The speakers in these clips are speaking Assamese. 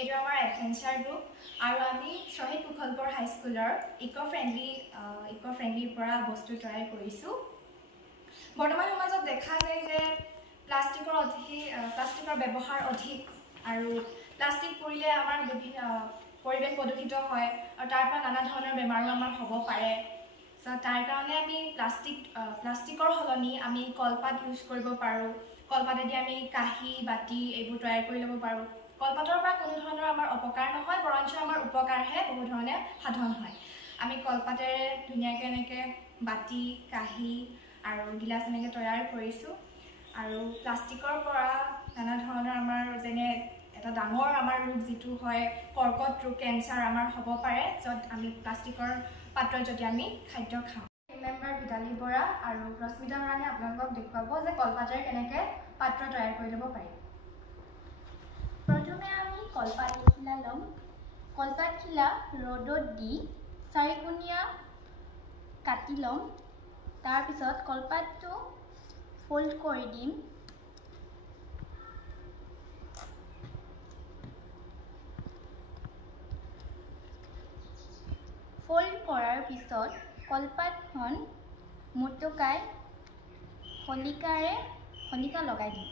এইটো আমাৰ এডভেঞ্চাৰ গ্ৰুপ আৰু আমি শহীদ কুশলপুৰ হাইস্কুলৰ ইকো ফ্ৰেণ্ডলিৰ পৰা বস্তু তৈয়াৰ কৰিছোঁ। বৰ্তমান সমাজত দেখা যায় যে প্লাষ্টিকৰ ব্যৱহাৰ অধিক আৰু প্লাষ্টিক পৰিলে আমাৰ বিভিন্ন পৰিৱেশ প্ৰদূষিত হয় আৰু তাৰ পৰা নানা ধৰণৰ বেমাৰো আমাৰ হ'ব পাৰে। তাৰ কাৰণে আমি প্লাষ্টিকৰ সলনি আমি কলপাত ইউজ কৰিব পাৰোঁ। কলপাতেদি আমি কাঁহী বাতি এইবোৰ তৈয়াৰ কৰি ল'ব পাৰোঁ। কলপাতৰ পৰা কোনো ধৰণৰ আমাৰ অপকাৰ নহয়, বৰঞ্চ আমাৰ উপকাৰহে বহু ধৰণে সাধন হয়। আমি কলপাতেৰে ধুনীয়াকৈ এনেকৈ বাতি কাঁহী আৰু গিলাচ এনেকৈ তৈয়াৰ কৰিছোঁ। আৰু প্লাষ্টিকৰ পৰা নানা ধৰণৰ আমাৰ যেনে এটা ডাঙৰ আমাৰ ৰোগ যিটো হয় কৰ্কট ৰোগ, কেঞ্চাৰ আমাৰ হ'ব পাৰে, য'ত আমি প্লাষ্টিকৰ পাত্ৰত যদি আমি খাদ্য খাওঁ। মেম্বাৰ ভিতালী বৰা আৰু ৰশ্মিতা বৰাণে আপোনালোকক দেখুৱাব যে কলপাতেৰে কেনেকৈ পাত্ৰ তৈয়াৰ কৰি ল'ব পাৰি। প্ৰথমে আমি কলপাত খিলা ল'ম। কলপাত খিলা ৰ'দত দি 4 কোণীয়া কাটি ল'ম। তাৰপিছত কলপাতটো ফল্ড কৰি দিম। ফল্ড কৰাৰ পিছত কলপাতখন মুটুকাই শলিকা লগাই দিম।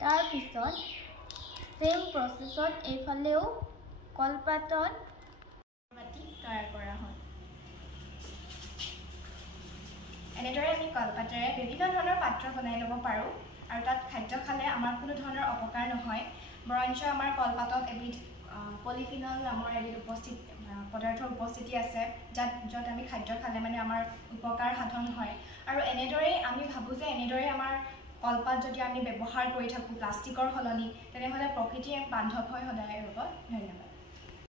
তাৰপিছত চেম প্ৰচেছত এইফালেও কলপাতত বাতি তৈয়াৰ কৰা হয়। এনেদৰে আমি কলপাতেৰে বিভিন্ন ধৰণৰ পাত্ৰ বনাই ল'ব পাৰোঁ আৰু তাত খাদ্য খালে আমাৰ কোনো ধৰণৰ অপকাৰ নহয়, বৰঞ্চ আমাৰ কলপাতত এবিধ পলিফিনল নামৰ এবিধ পদাৰ্থৰ উপস্থিতি আছে, য'ত আমি খাদ্য খালে মানে আমাৰ উপকাৰ সাধন হয়। আৰু এনেদৰেই আমি ভাবোঁ যে এনেদৰে আমাৰ কলপাত যদি আমি ব্যৱহাৰ কৰি থাকোঁ প্লাষ্টিকৰ সলনি, তেনেহ'লে প্ৰকৃতিৰ বান্ধৱ হৈ সদায় ৰ'ব। ধন্যবাদ।